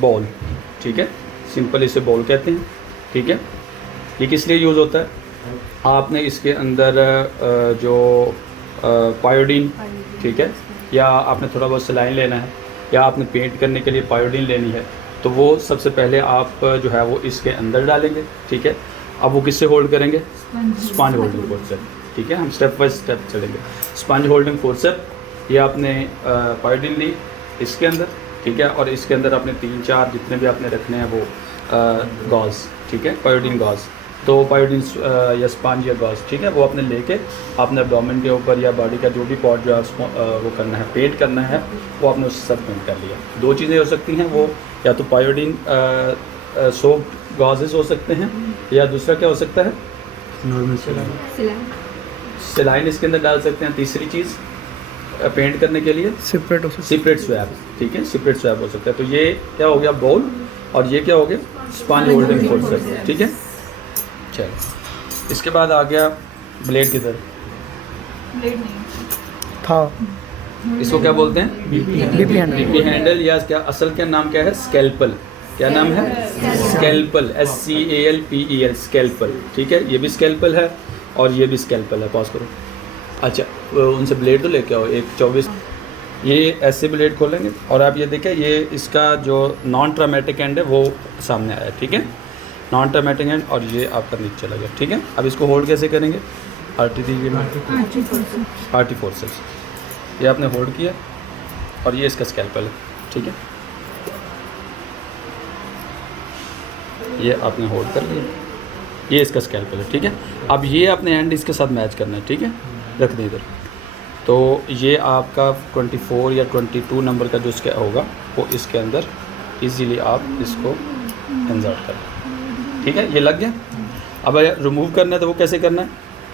Ball, ठीक है, simple इसे बॉल कहते हैं, ठीक है। ये किस लिए यूज़ होता है? आपने इसके अंदर जो पायोडीन, ठीक है, या आपने थोड़ा बहुत सलाइन लेना है, या आपने पेंट करने के लिए पायोडीन लेनी है, तो वो सबसे पहले आप जो है वो इसके अंदर डालेंगे, ठीक है। अब वो किससे होल्ड करेंगे? स्पंज होल्डिंग फोर्सेप, ठीक है। हम स्टेप बाय स्टेप चलेंगे। स्पंज होल्डिंग फोर्सेप, ये आपने पायोडीन ली इसके अंदर, ठीक है, और इसके अंदर आपने 3-4 जितने भी आपने रखने हैं वो गॉज, ठीक है, पायोडीन गॉज। तो पायोडीन या स्पंज या गॉज, ठीक है, वो आपने लेके आपने एब्डोमेन के ऊपर या बॉडी का जो भी पार्ट जो है वो करना है, पेंट करना है, वो आपने उससे सब पेंट कर लिया। 2 चीज़ें हो सकती हैं, वो या तो पायोडीन सोप गॉजेस हो सकते हैं, या दूसरा क्या हो सकता है, नॉर्मल सिलाइन इसके अंदर डाल सकते हैं। तीसरी चीज़ पेंट करने के लिए सेपरेट हो सकता सेपरेट स्वैप, ठीक है, सेपरेट स्वैप हो सकता है। तो ये क्या हो गया बॉल, और ये क्या हो गया स्पंज होल्डिंग फोर्सेप, ठीक है। चलो इसके बाद आ गया ब्लेड की तरफ। था। इसको क्या बोलते हैं? BP handle. बीपी हैंडल, या क्या असल क्या नाम क्या है? स्कैल्पल। क्या नाम है? स्कैल्पल, SCALPEL, स्कैल्पल, ठीक है। ये भी स्कैल्पल है और ये भी स्कैल्पल है। पॉज करो। अच्छा, उनसे ब्लेड तो लेके आओ, एक 24। ये ऐसे ब्लेड खोलेंगे और आप ये देखें, ये इसका जो नॉन ट्रामेटिक एंड है वो सामने आया, ठीक है, नॉन ट्रामेटिक एंड, और ये आपका नीचे चला गया, ठीक है। अब इसको होल्ड कैसे करेंगे? RT फोर्सेस, ये आपने होल्ड किया और ये इसका स्कैल्पल है, ठीक है, ये आपने होल्ड कर लिया, ये इसका स्कैल्पल है, ठीक है। अब ये आपने हैंड इसके साथ मैच करना है, ठीक है, रख दें इधर। तो ये आपका 24 या 22 नंबर का जो इसका होगा वो इसके अंदर इजीली आप इसको इंसर्ट करें, ठीक है। ये लग गया। अब रिमूव करना है तो वो कैसे करना है?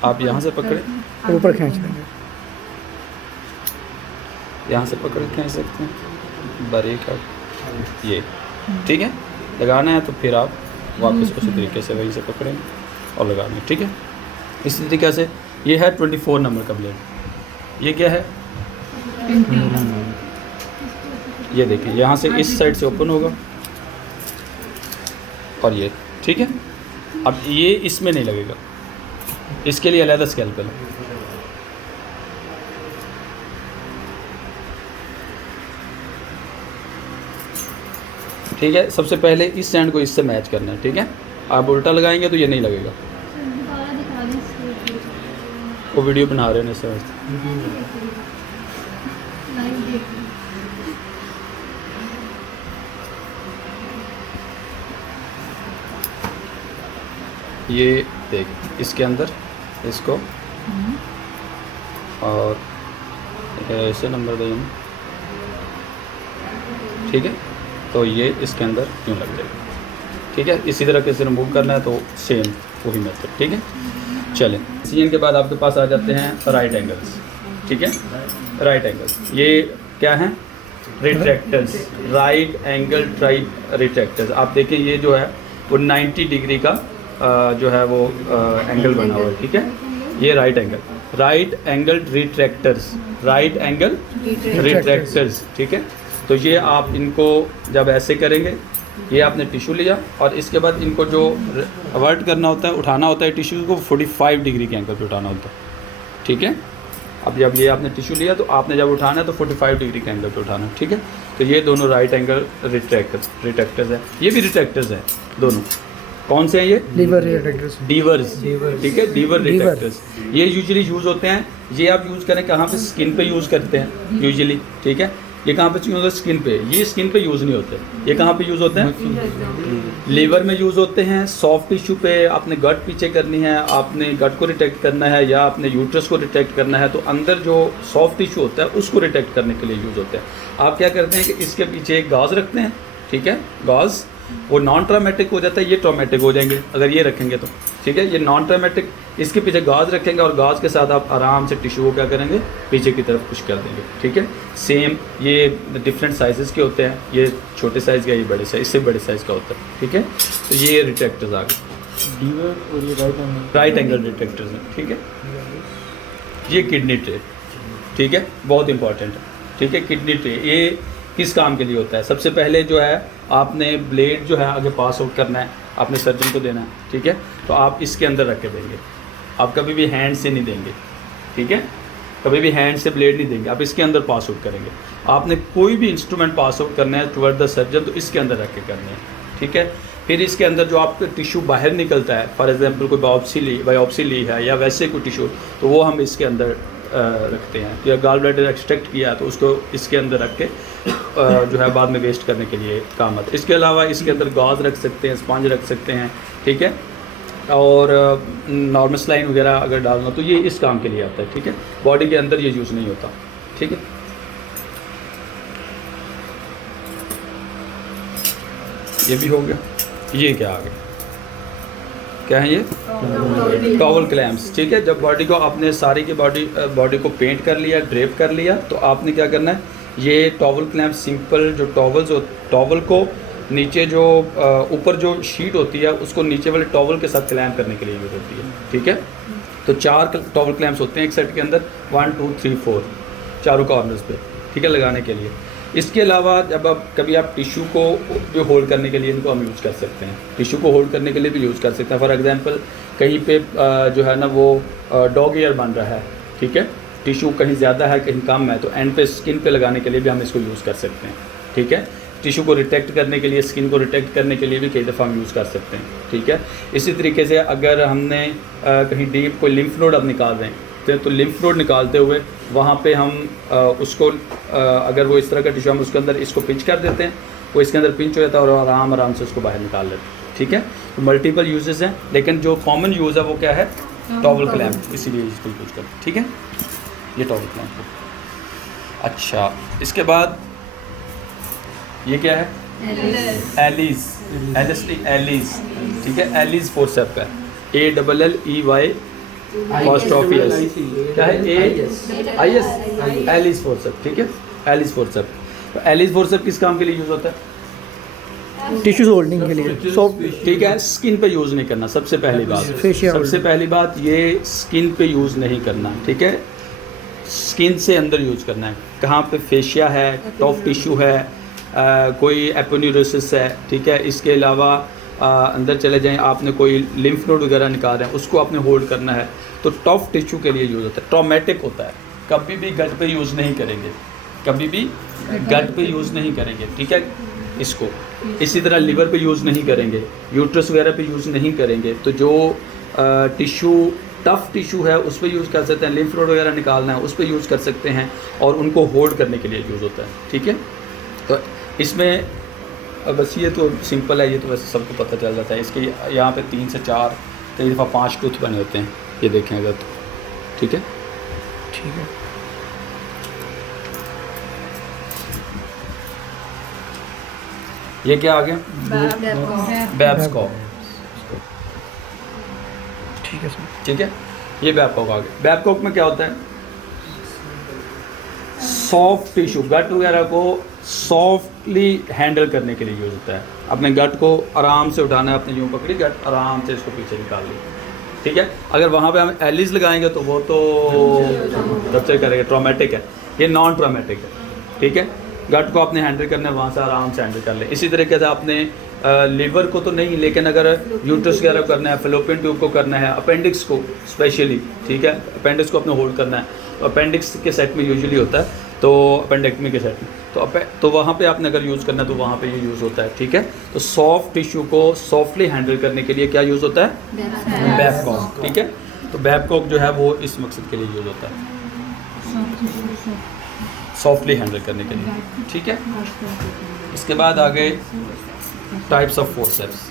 आप यहाँ से पकड़ें, ऊपर खींच देंगे। यहाँ से पकड़ खींच सकते हैं, बड़े का ये, ठीक है। लगाना है तो फिर आप वापस उसी तरीके से वहीं से पकड़ेंगे और लगाएंगे, ठीक है। इसी तरीके से ये है 24 नंबर का ब्लेड। ये क्या है? ये देखिए, यहाँ से इस साइड से ओपन होगा और ये, ठीक है। अब ये इसमें नहीं लगेगा, इसके लिए अलग स्कैल्पल है, ठीक है। सबसे पहले इस सैंड को इससे मैच करना है, ठीक है। आप उल्टा लगाएंगे तो ये नहीं लगेगा। वो वीडियो बना रहे हैं इस वक्त। ये देख, इसके अंदर इसको और ऐसे नंबर दें, ठीक है। तो ये इसके अंदर क्यों लग जाएगा, ठीक है। इसी तरह कैसे रिमूव करना है तो सेम वही मेथड, ठीक है। चलें, CN के बाद आपके पास आ जाते हैं राइट एंगल्स, ठीक है। राइट एंगल्स ये क्या हैं? रिट्रैक्टर्स, राइट एंगल ट्राइट रिट्रैक्टर्स। आप देखें ये जो है वो 90 डिग्री का जो है वो एंगल बना हुआ है, ठीक है। ये राइट एंगल रिट्रैक्टर्स, राइट एंगल रिट्रैक्टर्स, ठीक है। तो ये आप इनको जब ऐसे करेंगे, ये आपने टिश्यू लिया और इसके बाद इनको जो अवर्ट करना होता है, उठाना होता है टिश्यू को 45 डिग्री के एंगल पे उठाना होता है, ठीक है। अब जब ये आपने टिश्यू लिया तो आपने जब उठाना है तो 45 डिग्री के एंगल पे उठाना है, ठीक है। तो ये दोनों राइट एंगल रिट्रैक्टर्स है। ये भी रिट्रैक्टर्स है दोनों। कौन से हैं ये? लीवर रिट्रैक्टर्स, डीवर्स, ठीक है, डीवर रिट्रैक्टर्स। ये यूजुअली यूज़ होते हैं, ये आप यूज़ करें कहाँ पे? स्किन पे यूज़ करते हैं यूजुअली, ठीक है। ये कहाँ पे यूज़ होता है? स्किन पे। ये स्किन पे यूज़ नहीं होते। ये कहाँ पे यूज़ होते हैं? लीवर में यूज़ होते हैं। सॉफ्ट टिश्यू पे आपने गट पीछे करनी है, आपने गट को रिटेक्ट करना है या आपने यूट्रस को रिटेक्ट करना है, तो अंदर जो सॉफ्ट टिश्यू होता है उसको रिटेक्ट करने के लिए यूज़ होते हैं। आप क्या करते हैं कि इसके पीछे एक गाज रखते हैं, ठीक है। गाज वो नॉन ट्रामेटिक हो जाता है, ये ट्रामेटिक हो जाएंगे अगर ये रखेंगे तो, ठीक है। ये नॉन ट्रामेटिक, इसके पीछे गाज रखेंगे और गाज के साथ आप आराम से टिश्यू को क्या करेंगे? पीछे की तरफ पुश कर देंगे, ठीक है। सेम ये डिफरेंट साइज़ के होते हैं, ये छोटे साइज़ का, ये बड़े साइज, इससे बड़े साइज़ का होता है, ठीक है। तो ये रिट्रैक्टर्स आ गए, लीवर और ये राइट एंगल रिट्रैक्टर्स हैं, ठीक है। ये किडनी ट्रे, ठीक है, बहुत इंपॉर्टेंट है, ठीक है। किडनी ट्रे किस काम के लिए होता है? सबसे पहले जो है आपने ब्लेड जो है आगे पास आउट करना है, आपने सर्जन को देना है, ठीक है। तो आप इसके अंदर रख के देंगे, आप कभी भी हैंड से नहीं देंगे, ठीक है, कभी भी हैंड से ब्लेड नहीं देंगे, आप इसके अंदर पास आउट करेंगे। आपने कोई भी इंस्ट्रूमेंट पास आउट करना है टुवर्ड द सर्जन तो इसके अंदर रख के करना है, ठीक है। फिर इसके अंदर जो आपका टिश्यू बाहर निकलता है, फॉर एग्जांपल कोई बायोप्सी ली है या वैसे कोई टिश्यू, तो वो हम इसके अंदर रखते हैं। या गाल ब्लैडर एक्सट्रैक्ट किया है तो उसको इसके अंदर रख के जो है बाद में वेस्ट करने के लिए काम आता है। इसके अलावा इसके अंदर गॉज रख सकते हैं, स्पंज रख सकते हैं, ठीक है, और नॉर्मल स्लाइन वगैरह अगर डालना तो ये इस काम के लिए आता है, ठीक है। बॉडी के अंदर ये यूज़ नहीं होता, ठीक है। ये भी हो गया। ये क्या आ गया, क्या है ये? टॉवल क्लैम्प्स, ठीक है। जब बॉडी को आपने सारी की बॉडी को पेंट कर लिया, ड्रेप कर लिया, तो आपने क्या करना है, ये टॉवल क्लैम्प सिंपल जो टॉवल को नीचे जो ऊपर जो शीट होती है उसको नीचे वाले टॉवल के साथ क्लैम्प करने के लिए यूज़ होती है, ठीक है। तो 4 टॉवल क्लैम्प्स होते हैं एक सेट के अंदर, 1 2 3 4 चारों कॉर्नर्स पे, ठीक है, लगाने के लिए। इसके अलावा जब कभी आप टिश्यू को भी होल्ड करने के लिए इनको हम यूज़ कर सकते हैं, टिश्यू को होल्ड करने के लिए भी यूज़ कर सकते हैं। फॉर एग्जांपल कहीं पे जो है ना वो डॉग ईयर बन रहा है, ठीक है, टिश्यू कहीं ज़्यादा है कहीं कम है, तो एंड पे स्किन पे लगाने के लिए भी हम इसको यूज़ कर सकते हैं, ठीक है। टिश्यू को रिटेक्ट करने के लिए, स्किन को रिटेक्ट करने के लिए भी कई दफ़ा हम यूज़ कर सकते हैं, ठीक है। इसी तरीके से अगर हमने कहीं डीप कोई लिम्फ नोड अब निकाल रहे हैं तो लिम्फ नोड निकालते हुए वहाँ पे हम उसको अगर वो इस तरह का टिश्यू हम उसके अंदर इसको पिंच कर देते हैं, वो इसके अंदर पिंच हो जाता है और आराम से उसको बाहर निकाल लेते हैं, ठीक है। तो मल्टीपल यूजेस हैं, लेकिन जो कॉमन यूज़ है वो क्या है? टॉवल क्लैम्प, इसीलिए इसको यूज़ करते हैं, ठीक है। ये टॉवल क्लैम्प। अच्छा, इसके बाद ये क्या है? एलिस, ठीक है। एलिस फोर्सेप है, ALLEY पोस्टॉफियस, क्या है? AIS, एलिस फोर्सेप, ठीक है, एलिस फोर्सेप। तो एलिस फोर्सेप किस काम के लिए यूज़ होता है? टिश्यूज होल्डिंग के लिए, सॉफ्ट, ठीक है। स्किन पे यूज़ नहीं करना, सबसे पहली बात, सबसे पहली बात ये स्किन पे यूज़ नहीं करना, ठीक है। स्किन से अंदर यूज़ करना है। कहाँ पे? फेशिया है, टॉफ टिश्यू है, कोई एपोन्यूरोसिस है, ठीक है। इसके अलावा अंदर चले जाएं, आपने कोई लिम्फ नोड वगैरह निकाल रहे हैं, उसको आपने होल्ड करना है, तो टॉफ टिश्यू के लिए यूज़ होता है। ट्रॉमेटिक होता है, कभी भी गट पे यूज़ नहीं करेंगे, कभी भी गट पे यूज़ नहीं करेंगे, ठीक है। इसको इसी तरह लिवर पे यूज़ नहीं करेंगे, यूट्रस वगैरह पे यूज़ नहीं करेंगे। तो जो टिश्यू टफ टिश्यू है उस पर यूज़ कर सकते हैं, लिम्फ नोड वगैरह निकालना है उस पर यूज़ कर सकते हैं, और उनको होल्ड करने के लिए यूज़ होता है, ठीक है। तो इसमें बस ये तो सिंपल है, ये तो वैसे सबको पता चल जाता है। इसके यहाँ पे 3 से 4 कई दफ़ा 5 टूथ बने होते हैं, ये देखें अगर तो, ठीक है, ठीक है। ये क्या आ गया? बैब्सकॉक, ठीक है सर, ठीक है, ये बैबकॉक आ गया। बैबकॉक में क्या होता है? सॉफ्ट टिश्यू, गट वगैरह को सॉफ्टली हैंडल करने के लिए यूज़ होता है। अपने गट को आराम से उठाना है, अपने यूँ पकड़ी गट, आराम से इसको पीछे निकाल ली, ठीक है। अगर वहाँ पे हम एलिस लगाएंगे तो वो तो रप्चर करेगा, ट्रॉमेटिक है। ये नॉन ट्रॉमेटिक है, ठीक है। गट को आपने हैंडल करना है, वहाँ से आराम से हैंडल कर ले। इसी तरीके से आपने लीवर को तो नहीं, लेकिन अगर यूट्रस वगैरह करना है, फेलोपियन ट्यूब को करना है, अपेंडिक्स को स्पेशली, ठीक है, अपेंडिक्स को अपने होल्ड करना है, तो अपेंडिक्स के सेट में यूजुअली होता है, तो अपेंडेक्टमी के सेट में तो वहाँ पे आपने अगर यूज़ करना है तो वहाँ पे ये यूज़ होता है, ठीक है। तो सॉफ्ट टिश्यू को सॉफ्टली हैंडल करने के लिए क्या यूज़ होता है? बैबकॉक, ठीक है। तो बैबकॉक जो है वो इस मकसद के लिए यूज़ होता है, सॉफ्टली हैंडल करने के लिए, ठीक है। इसके बाद आ गए टाइप्स ऑफ फोर्सेप्स।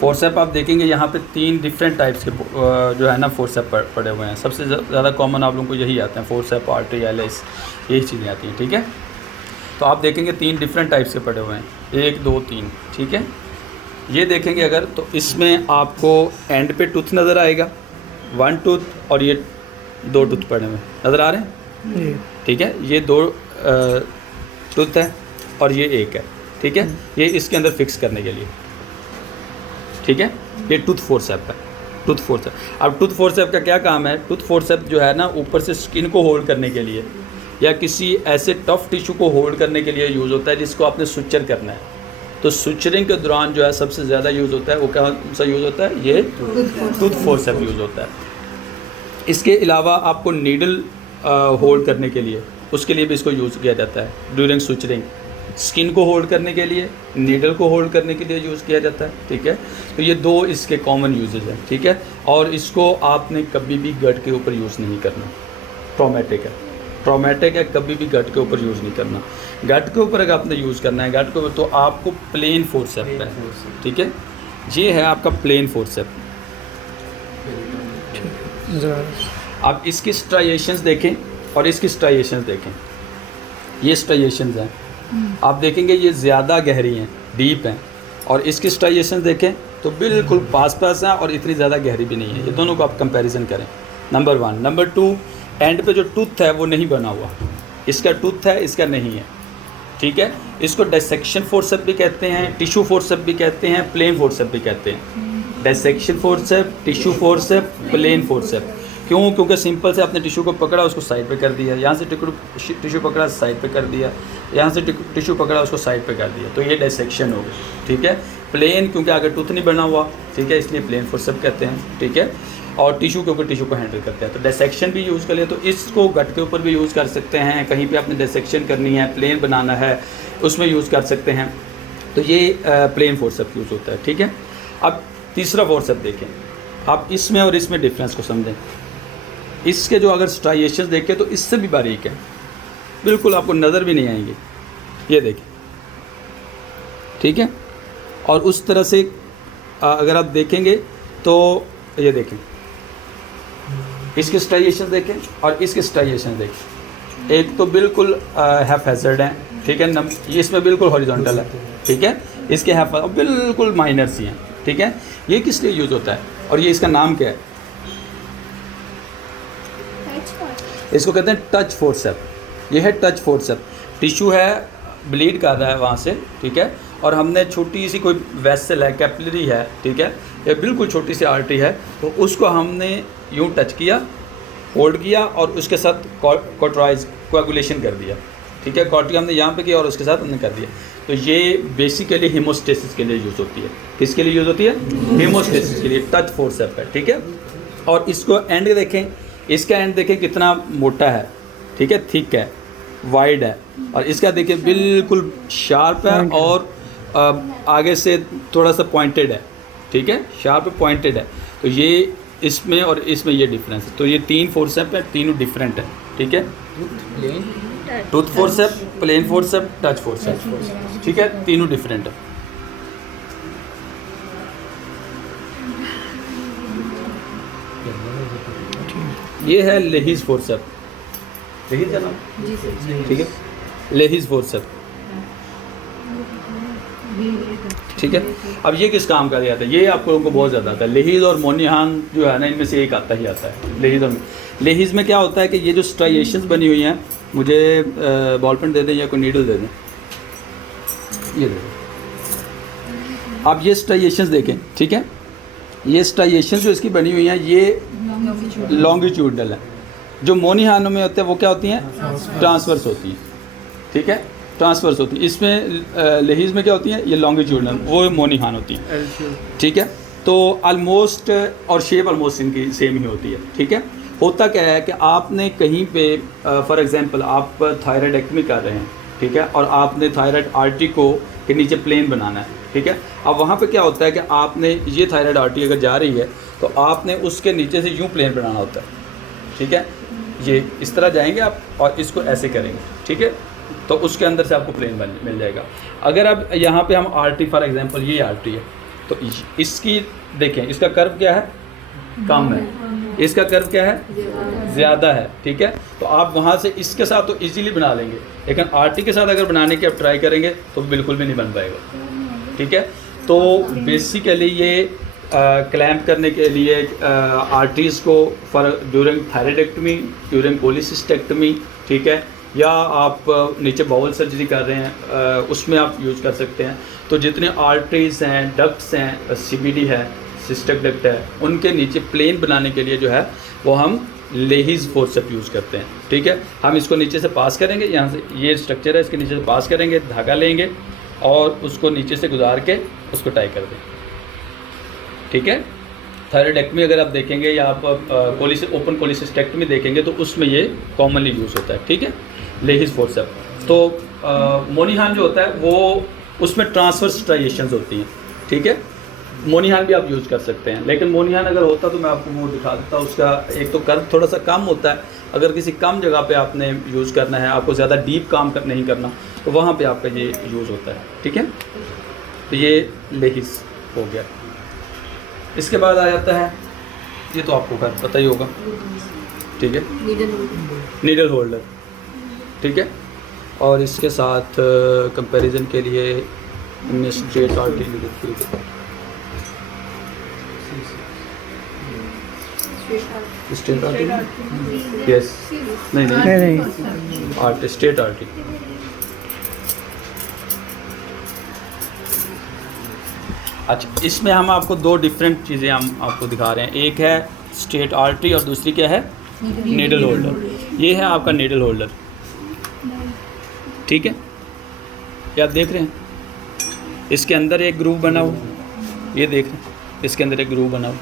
फोर्सेप आप देखेंगे यहाँ पे 3 डिफरेंट टाइप्स के जो है ना फोर्सेप पड़े हुए हैं। सबसे ज़्यादा कॉमन आप लोगों को यही आते हैं, फोर्सेप, आर्टरी, एलिस, यही चीज़ें आती हैं, ठीक है। तो आप देखेंगे 3 डिफरेंट टाइप्स के पड़े हुए हैं, 1 2 3, ठीक है। ये देखेंगे अगर तो इसमें आपको एंड पे टूथ नज़र आएगा, 1 टूथ, और ये 2 टूथ पड़े हुए नज़र आ रहे हैं, ठीक है। ये 2 टूथ है और ये 1 है, ठीक है। ये इसके अंदर फिक्स करने के लिए, ठीक है। ये टूथ फोर्सेप है, टूथ फोर्सेप। अब टूथ फोर्सेप का क्या काम है? टूथ फोर्सेप जो है ना ऊपर से स्किन को होल्ड करने के लिए या किसी ऐसे टफ टिश्यू को होल्ड करने के लिए यूज़ होता है जिसको आपने सुचर करना है। तो सुचरिंग के दौरान जो है सबसे ज़्यादा यूज़ होता है वो कौन सा यूज़ होता है? ये टूथ फोर्सेप यूज़ होता है। इसके अलावा आपको नीडल होल्ड करने के लिए, उसके लिए भी इसको यूज़ किया जाता है ड्यूरिंग सुचरिंग। स्किन को होल्ड करने के लिए, नीडल को होल्ड करने के लिए यूज़ किया जाता है, ठीक है। तो ये दो इसके कॉमन यूजेज हैं, ठीक है। और इसको आपने कभी भी गट के ऊपर यूज़ नहीं करना, ट्रॉमेटिक है, कभी भी गट के ऊपर यूज़ नहीं करना। गट के ऊपर अगर आपने यूज़ करना है गट के ऊपर, तो आपको प्लेन फोर्सेप है, ठीक है। ये है आपका प्लेन फोर्सेप। आप इसकी स्ट्राइएशंस देखें और इसकी स्ट्राइएशंस देखें, ये स्ट्राइएशंस हैं, आप देखेंगे ये ज़्यादा गहरी हैं, डीप हैं। और इसकी स्ट्राइएशंस देखें तो बिल्कुल पास हैं और इतनी ज़्यादा गहरी भी नहीं है। ये दोनों को आप कंपैरिजन करें, नंबर 1। नंबर 2, एंड पे जो टूथ है वो नहीं बना हुआ, इसका टूथ है, इसका नहीं है, ठीक है। इसको डिसेक्शन फोर्सेप भी कहते हैं, टिश्यू फोर्सेप भी कहते हैं, प्लेन फोर्सेप भी कहते हैं। Dissection forcep, tissue forcep, plain forcep. क्यों? क्योंकि सिंपल से आपने टिश्यू को पकड़ा, उसको साइड पे कर दिया, यहाँ से टिश्यू पकड़ा, साइड पे कर दिया, यहाँ से टिश्यू पकड़ा, उसको साइड पे कर दिया, तो ये डिसेक्शन हो गई, ठीक है। प्लेन क्योंकि आगे टूथ नहीं बना हुआ, ठीक है, इसलिए प्लेन फोर्सेप कहते हैं, ठीक है। और टिश्यू के ऊपर टिश्यू को हैंडल करते हैं, तो डिसेक्शन भी यूज़ कर लिया। तो इसको गट के ऊपर भी यूज़ कर सकते हैं, कहीं पे आपने डिसेक्शन करनी है, प्लेन बनाना है, उसमें यूज़ कर सकते हैं। तो ये प्लेन फोर्सेप यूज़ होता है, ठीक है। अब तीसरा फोर्सेप देखें, आप इसमें और इसमें डिफरेंस को समझें। इसके जो अगर स्ट्राइएशंस देखें तो इससे भी बारीक है, बिल्कुल आपको नज़र भी नहीं आएंगे, ये देखें, ठीक है। और उस तरह से अगर आप देखेंगे तो ये देखें, इसके स्ट्राइएशंस देखें और इसके स्ट्राइएशंस देखें। एक तो बिल्कुल हैफेजर्ड है, ठीक है, ये इसमें बिल्कुल हॉरिजॉन्टल है, ठीक है। इसके हैफ बिल्कुल माइनर सी हैं, ठीक है। ये किस लिए यूज़ होता है और ये इसका नाम क्या है? इसको कहते हैं टच फोर्सेप। ये है टच फोर्सेप। टिश्यू है, ब्लीड कर रहा है वहाँ से, ठीक है, और हमने छोटी सी कोई वेसल है, कैपिलरी है, ठीक है, ये बिल्कुल छोटी सी आर्टरी है, तो उसको हमने यूँ टच किया, होल्ड किया और उसके साथ कॉटराइज कोएगुलेशन कर दिया, ठीक है। कॉटरी हमने यहाँ पे किया और उसके साथ हमने कर दिया। तो ये बेसिकली हीमोस्टेसिस के लिए यूज़ होती है। किसके लिए यूज़ होती है? हीमोस्टेसिस के लिए टच फोर्सेप है, ठीक है। और इसको एंड देखें, इसका एंड देखें कितना मोटा है, ठीक है, थिक है, वाइड है, और इसका देखिए बिल्कुल शार्प है और आगे से थोड़ा सा पॉइंटेड है, ठीक है, शार्प पॉइंटेड है। तो ये इसमें और इसमें ये डिफरेंस है। तो ये 3 फोर्सेप है, तीनों डिफरेंट है, ठीक है। Tooth forcep, plain forcep, touch forcep, ठीक है, तीनों डिफरेंट है। ये है लेहिज फोर्सेप, लेहिज का नाम, ठीक है, लेहिज फोर्सेप, ठीक है। अब ये किस काम का आता है? ये आप लोगों को बहुत ज़्यादा आता है। लेहिज और मोनिहान जो है ना, इनमें से एक आता ही आता है, लेहिज और लेहिज में क्या होता है कि ये जो स्ट्राइएशंस बनी हुई हैं, मुझे बॉल पेन दे दें या कोई नीडल दे दें, ये दे दें। आप ये स्ट्राइएशंस देखें, ठीक है, ये स्ट्राइएशंस जो इसकी बनी हुई हैं ये लॉन्गिट्यूडनल है। जो मोनिहानों में होते हैं वो क्या होती हैं? ट्रांसवर्स होती हैं, ठीक है, ट्रांसवर्स होती है। इसमें लेहिज में क्या होती हैं? ये लॉन्गिट्यूडनल, वो मोनिहान होती हैं, ठीक है। तो ऑलमोस्ट और शेप ऑलमोस्ट इनकी सेम ही होती है, ठीक है। होता क्या है कि आपने कहीं पे फॉर एग्जांपल आप थायराइडेक्टमी कर रहे हैं, ठीक है, और आपने थायराइड आर्टरी को के नीचे प्लेन बनाना है, ठीक है। अब वहाँ पे क्या होता है कि आपने ये थायराइड आर्टरी अगर जा रही है तो आपने उसके नीचे से यूँ प्लेन बनाना होता है, ठीक है। ये इस तरह जाएंगे आप और इसको ऐसे करेंगे, ठीक है, तो उसके अंदर से आपको प्लेन मिल जाएगा। अगर अब यहाँ पे हम आर्टरी फॉर एग्जांपल ये आर्टरी है, तो इसकी देखें, इसका कर्व क्या है? कम है। इसका कर्व क्या है? ज़्यादा है, ठीक है। तो आप वहाँ से इसके साथ तो इजीली बना लेंगे, लेकिन आर्टरी के साथ अगर बनाने की आप ट्राई करेंगे तो बिल्कुल भी नहीं बन पाएगा, ठीक है। तो बेसिकली ये क्लैम्प करने के लिए आर्टरीज़ को फॉर ड्यूरिंग थायराइडेक्टमी, ड्यूरिंग पॉलीसिस्टेक्टमी, ठीक है, या आप नीचे बाउल सर्जरी कर रहे हैं उसमें आप यूज़ कर सकते हैं। तो जितने आर्टरीज़ हैं, डक्ट्स हैं, CBD है, सिस्टम डक्ट है, उनके नीचे प्लेन बनाने के लिए जो है वो हम लेहिज फोर्सेप यूज़ करते हैं। ठीक है, हम इसको नीचे से पास करेंगे, यहाँ से ये स्ट्रक्चर है, इसके नीचे से पास करेंगे, धागा लेंगे और उसको नीचे से गुजार के उसको टाई कर दें। ठीक है, थायरॉइडेक्टमी अगर आप देखेंगे या आप ओपन कोलिसिस्टेक्टमी देखेंगे तो उसमें ये कॉमनली यूज़ होता है। ठीक है, लेहिज फोर्सेप। तो मोनीहान जो होता है वो उसमें ट्रांसवर्स स्ट्राइएशंस होती हैं। ठीक है, मोनीहान भी आप यूज़ कर सकते हैं, लेकिन मोनीहान अगर होता तो मैं आपको वो दिखा देता। उसका एक तो कर्व थोड़ा सा कम होता है, अगर किसी कम जगह पे आपने यूज़ करना है, आपको ज़्यादा डीप काम नहीं करना, तो वहाँ पे आपका ये यूज़ होता है। ठीक है, तो ये लेहिज हो गया। इसके बाद आ जाता है, ये तो आपको पता ही होगा। ठीक है, नीडल होल्डर। ठीक है, और इसके साथ कंपैरिजन के लिए हमने स्ट्रेट आर्टरी लिखी है, स्ट्रेट आर्टरी, यस, नहीं आर्टरी, स्ट्रेट आर्टरी। अच्छा, इसमें हम आपको दो डिफरेंट चीज़ें हम आपको दिखा रहे हैं, एक है स्ट्रेट आर्टरी और दूसरी क्या है, नीडल होल्डर। ये है आपका नीडल होल्डर। ठीक है, ये आप देख रहे हैं, इसके अंदर एक ग्रूव बना हुआ, ये देख रहे हैं, इसके अंदर एक ग्रूव बना हुआ।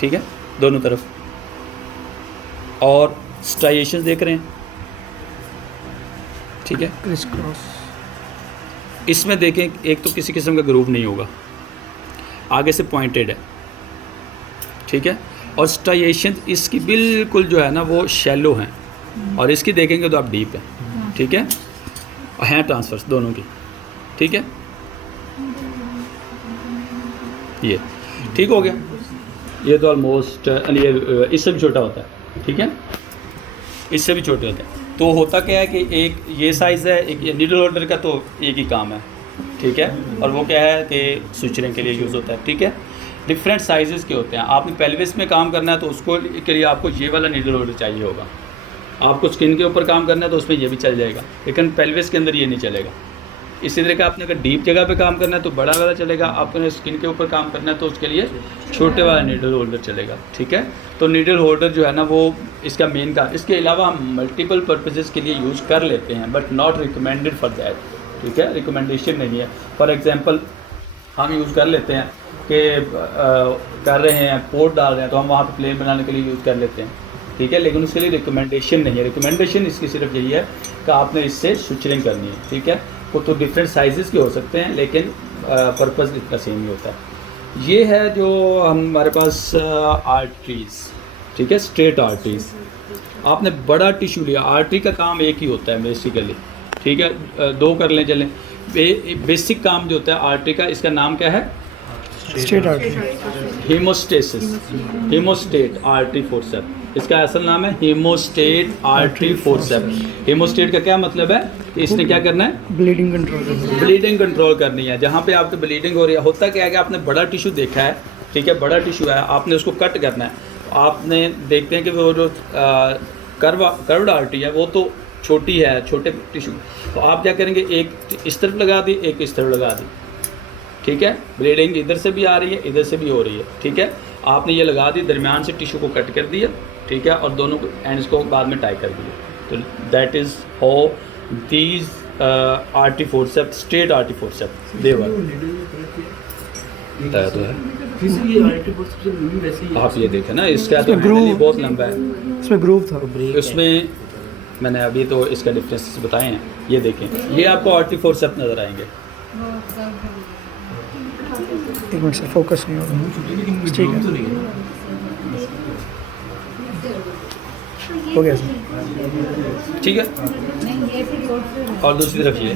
ठीक है, दोनों तरफ, और स्ट्राइएशन देख रहे हैं। ठीक है, क्रिस क्रॉस। इसमें देखें, एक तो किसी किस्म का ग्रूव नहीं होगा, आगे से पॉइंटेड है। ठीक है, और स्ट्राइएशन इसकी बिल्कुल जो है ना वो शैलो हैं, और इसकी देखेंगे तो आप डीप है। ठीक है, और हैं ट्रांसफर्स दोनों की। ठीक है, ये ठीक हो गया। ये तो ऑलमोस्ट ये इससे भी छोटा होता है। ठीक है, इससे भी छोटे होते हैं। तो होता क्या है कि एक ये साइज़ है, एक ये नीडल होल्डर का, तो एक ही काम है। ठीक है, और वो क्या है कि सुचरिंग के लिए यूज़ होता है। ठीक है, डिफरेंट साइजेस के होते हैं। आपने पेल्विस में काम करना है तो उसको के लिए आपको ये वाला नीडल होल्डर चाहिए होगा। आपको स्किन के ऊपर काम करना है तो उसमें ये भी चल जाएगा, लेकिन पेल्विस के अंदर ये नहीं चलेगा। इसी तरह का आपने अगर डीप जगह पे काम करना है तो बड़ा वाला चलेगा, आपने स्किन के ऊपर काम करना है तो उसके लिए छोटे वाला नीडल होल्डर चलेगा। ठीक है, तो नीडल होल्डर जो है ना वो इसका मेन का, इसके अलावा हम मल्टीपल पर्पजेज़ के लिए यूज़ कर लेते हैं, but not recommended for that. ठीक है, रिकमेंडेशन नहीं है। फॉर एग्जांपल हम यूज़ कर लेते हैं कि कर रहे हैं, पोर्ट डाल रहे हैं, तो हम वहाँ पे प्लेन बनाने के लिए यूज़ कर लेते हैं। ठीक है, लेकिन उसके लिए रिकमेंडेशन नहीं है। रिकमेंडेशन इसकी सिर्फ यही है कि आपने इससे सुचरिंग करनी है। ठीक है, वो तो डिफरेंट साइजेस के हो सकते हैं, लेकिन पर्पज़ इतना सेम ही होता है। ये है जो हमारे पास आर्टरीज़। ठीक है, स्ट्रेट आर्टरीज़। आपने बड़ा टिश्यू लिया, आर्टरी का काम एक ही होता है बेसिकली। ठीक है, दो कर लें चलें। बेसिक काम जो होता है आर्टरी का, इसका नाम क्या है, straight artery. Haemostasis, haemostat artery forcep. इसका असल नाम है हीमोस्टेट आर्टरी फोर्सेप। हीमोस्टेट का क्या मतलब है कि इसने क्या करना है, ब्लीडिंग कंट्रोल करना है। ब्लीडिंग कंट्रोल करनी है। जहाँ पे आपकी ब्लीडिंग हो रही है, होता क्या है कि आपने बड़ा टिश्यू देखा है। ठीक है, बड़ा टिश्यू है, आपने उसको कट करना है। आपने देखते हैं कि वो जो कर्व्ड आर्टरी है वो तो छोटी है, छोटे टिश्यू, तो आप क्या करेंगे, एक इस तरफ लगा दी, एक इस तरफ लगा दी। ठीक है, ब्लीडिंग इधर से भी आ रही है, इधर से भी हो रही है। ठीक है, आपने ये लगा दी, दरमियान से टिश्यू को कट कर दिया। ठीक है, और दोनों एंड्स को बाद में टाई कर दिया। तो that is how these artery forcep, straight artery forcep they work. बताया तो है, आप ये देखें ना, इसका तो ग्रूव बहुत लंबा है, इसमें ग्रूव था। उसमें मैंने अभी तो इसका डिफरेंस बताए हैं। ये देखें, ये आपको आर्टरी फोर्सेप नज़र आएंगे। एक मिनट से फोकस नहीं हो रहा। ठीक है, हो गया सर। ठीक है, और दूसरी तरफ ये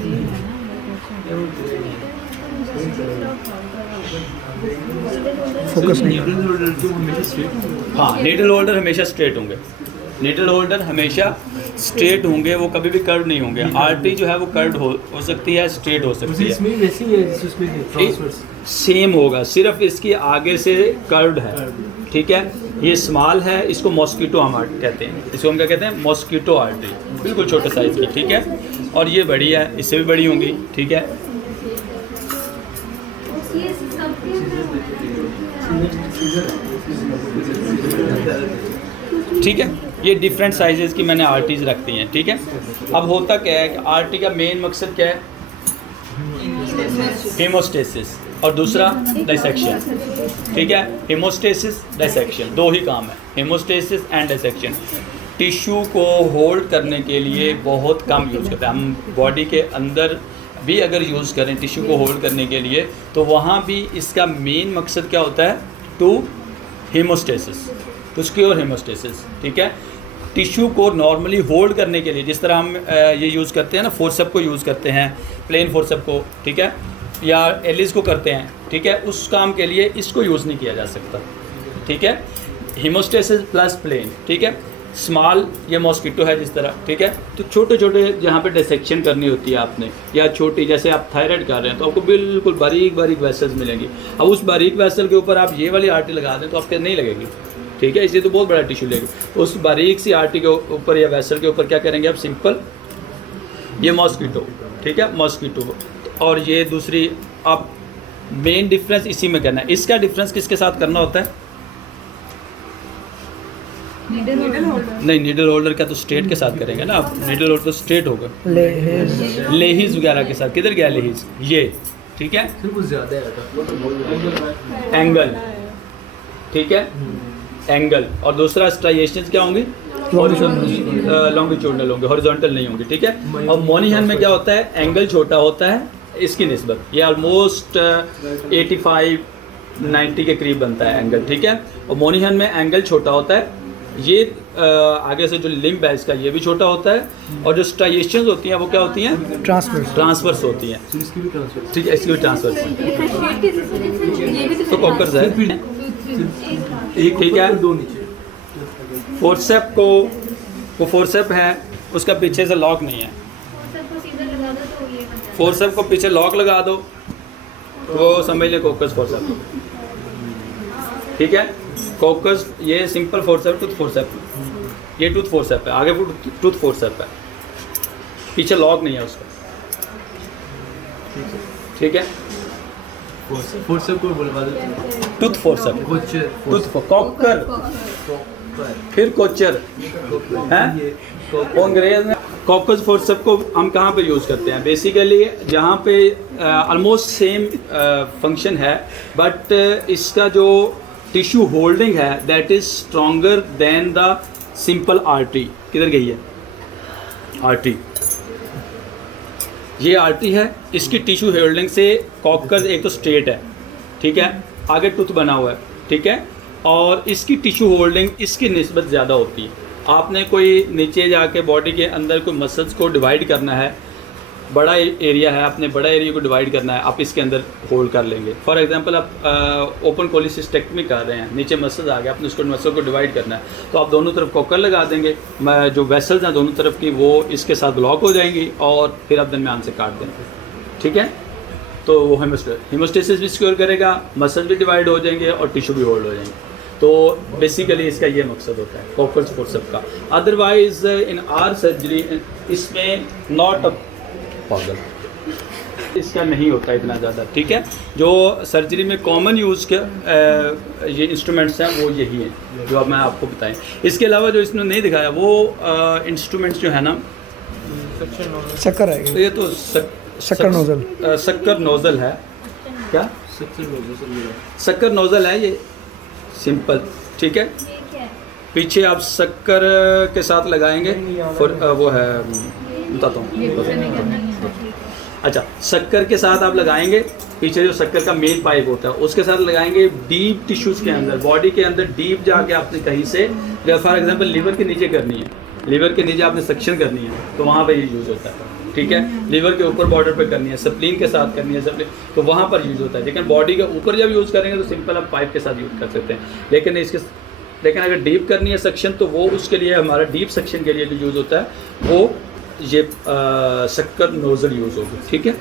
फोकस नहीं। हाँ, नीडल होल्डर हमेशा स्ट्रेट होंगे। नीडल होल्डर हमेशा स्ट्रेट होंगे, वो कभी भी कर्व नहीं होंगे। आर्टरी जो है वो कर्व हो सकती है, स्ट्रेट हो सकती है, सेम होगा, सिर्फ इसकी आगे से कर्व्ड है। ठीक है, ये स्मॉल है, इसको मॉस्किटो हम कहते हैं, इसको हम क्या कहते हैं, मॉस्किटो आर्टरी, बिल्कुल छोटे साइज़ की। ठीक है, और ये बड़ी है, इससे भी बड़ी होंगी। ठीक है, ठीक है, ये डिफरेंट साइजेस की मैंने आरटीज रखती हैं। ठीक है, अब होता क्या है कि आरटी का मेन मकसद क्या है? हेमोस्टेसिस, और दूसरा डाइसेक्शन। ठीक है, हेमोस्टेसिस डाइसेक्शन दो ही काम है, हेमोस्टेसिस एंड डाइसेक्शन। टिश्यू को होल्ड करने के लिए बहुत कम यूज़ करते हैं हम। बॉडी के अंदर भी अगर यूज़ करें टिश्यू को होल्ड करने के लिए, तो वहाँ भी इसका मेन मकसद क्या होता है? To haemostasis, to secure haemostasis. ठीक है, टिश्यू को नॉर्मली होल्ड करने के लिए जिस तरह हम ये यूज़ करते हैं ना, फोर्सेप को यूज़ करते हैं, प्लेन फोर्सेप को, ठीक है, या एलिस को करते हैं। ठीक है, उस काम के लिए इसको यूज़ नहीं किया जा सकता। ठीक है, हेमोस्टेसिस प्लस प्लेन। ठीक है, स्मॉल ये मॉस्किटो है जिस तरह। ठीक है, तो छोटे छोटे जहाँ पे डिसेक्शन करनी होती है आपने, या छोटी जैसे आप थायराइड कर रहे हैं तो आपको बिल्कुल बारीक बारीक वेसल्स मिलेंगी। अब उस बारीक वेसल के ऊपर आप ये वाली आरटी लगा दें तो आपके नहीं लगेगी। ठीक है, इसलिए तो बहुत बड़ा टिश्यू लेगी। उस बारीक सी आरटी के ऊपर या वेसल के ऊपर क्या करेंगे आप? सिंपल ये मॉस्किटो। ठीक है, मॉस्किटो, और ये दूसरी आप मेन डिफरेंस इसी में करना है। इसका डिफरेंस किसके साथ करना होता है? नहीं, नीडल होल्डर का तो स्ट्रेट के साथ करेंगे ना आप। नीडल होल्डर तो स्ट्रेट होगा, लेहिज वगैरह के साथ। किधर गया लेहिज? ये। ठीक है, एंगल। ठीक है, एंगल, और दूसरा स्ट्राइएशंस क्या होंगी? लॉन्गिट्यूडनल होंगे, हॉरिजॉन्टल नहीं होंगे। ठीक है, और मोनीहन में क्या होता है? एंगल छोटा होता है इसकी निस्बत, ये ऑलमोस्ट 85-90 के करीब बनता है एंगल। ठीक है, और मोनीहन में एंगल छोटा होता है। ये आगे से जो लिम्ब है इसका ये भी छोटा होता है, और जो स्ट्राइएशंस होती हैं वो क्या होती हैं? ट्रांसवर्स होती हैं। ठीक है, इसकी भी ट्रांसवर्स तो कॉकर्स है। ठीक है, फोर्सेप को वो फोर्सेप है, उसका पीछे से लॉक नहीं है। फोर्सेप को पीछे लॉक लगा दो तो समझ ले कॉकस फोर्सेप। ठीक है, कॉकस ये सिंपल फोर्सेप, टूथ फोर्सेप, ये टूथ फोर्सेप है, आगे वो टूथ फोर्सेप है, पीछे लॉक नहीं है उसका। ठीक है, फोर्सेप को बोलवा दो। टूथ फोर्सेप, टूथ कॉकर, फिर कोचर हैं। अंग्रेज में कॉकस फोर्सेप को हम कहाँ पे यूज़ करते हैं? बेसिकली जहाँ पे ऑलमोस्ट सेम फंक्शन है, बट इसका जो टिश्यू होल्डिंग है that is stronger than the simple artery. किधर गई है आर्टरी? ये आर्टरी है, इसकी टिश्यू होल्डिंग से कॉकस एक तो स्ट्रेट है, ठीक है, आगे टूथ बना हुआ है, ठीक है, और इसकी टिश्यू होल्डिंग इसकी निस्बत ज़्यादा होती है। आपने कोई नीचे जाके बॉडी के अंदर कोई मसल्स को डिवाइड करना है, बड़ा एरिया है, आपने बड़ा एरिया को डिवाइड करना है, आप इसके अंदर होल्ड कर लेंगे। फॉर एग्जांपल आप ओपन कोलिसिस्टेक्टमी कर रहे हैं, नीचे मसल्स आ गए, आपने उसको मसल को डिवाइड करना है, तो आप दोनों तरफ कॉकर लगा देंगे, जो वेसल्स हैं दोनों तरफ की वो इसके साथ ब्लॉक हो जाएंगी, और फिर आप दरमियान से काट देंगे। ठीक है, तो वो हेमोस्टेसिस भी सिक्योर करेगा, मसल भी डिवाइड हो जाएंगे और टिश्यू भी होल्ड हो जाएंगे। तो बेसिकली इसका ये मकसद होता है कॉकस फोर्सेप का। अदरवाइज इन आर सर्जरी इसमें नॉट अ पागल, इसका नहीं होता इतना ज़्यादा। ठीक है, जो सर्जरी में कॉमन यूज़ के ये इंस्ट्रूमेंट्स हैं वो यही हैं जो अब मैं आपको बताएं। इसके अलावा जो इसने नहीं दिखाया वो इंस्ट्रूमेंट्स जो है ना, शक्कर है, तो ये तो शक्कर नोजल, शक्कर नोज़ल है। क्या शक्कर नोज़ल है? ये सिंपल, ठीक है, पीछे आप शक्कर के साथ लगाएंगे, फिर वो है बताता हूँ। अच्छा, शक्कर के साथ आप लगाएंगे, पीछे जो शक्कर का मेन पाइप होता है उसके साथ लगाएंगे डीप टिश्यूज़ के अंदर, बॉडी के अंदर डीप जाके आपने कहीं से, फॉर एग्जांपल लीवर के नीचे करनी है, लीवर के नीचे आपने सक्शन करनी है तो वहाँ पे ये यूज़ होता है। ठीक है, लीवर के ऊपर बॉर्डर पे करनी है, स्प्लीन के साथ करनी है, स्प्लीन तो वहाँ पर यूज़ होता है। लेकिन बॉडी के ऊपर जब यूज़ करेंगे तो सिंपल आप पाइप के साथ यूज़ कर सकते हैं। लेकिन अगर डीप करनी है सक्शन तो वो उसके लिए हमारा डीप सक्शन के लिए जो यूज़ होता है वो ये शक्कर नोज़ल यूज़ होगी। ठीक है।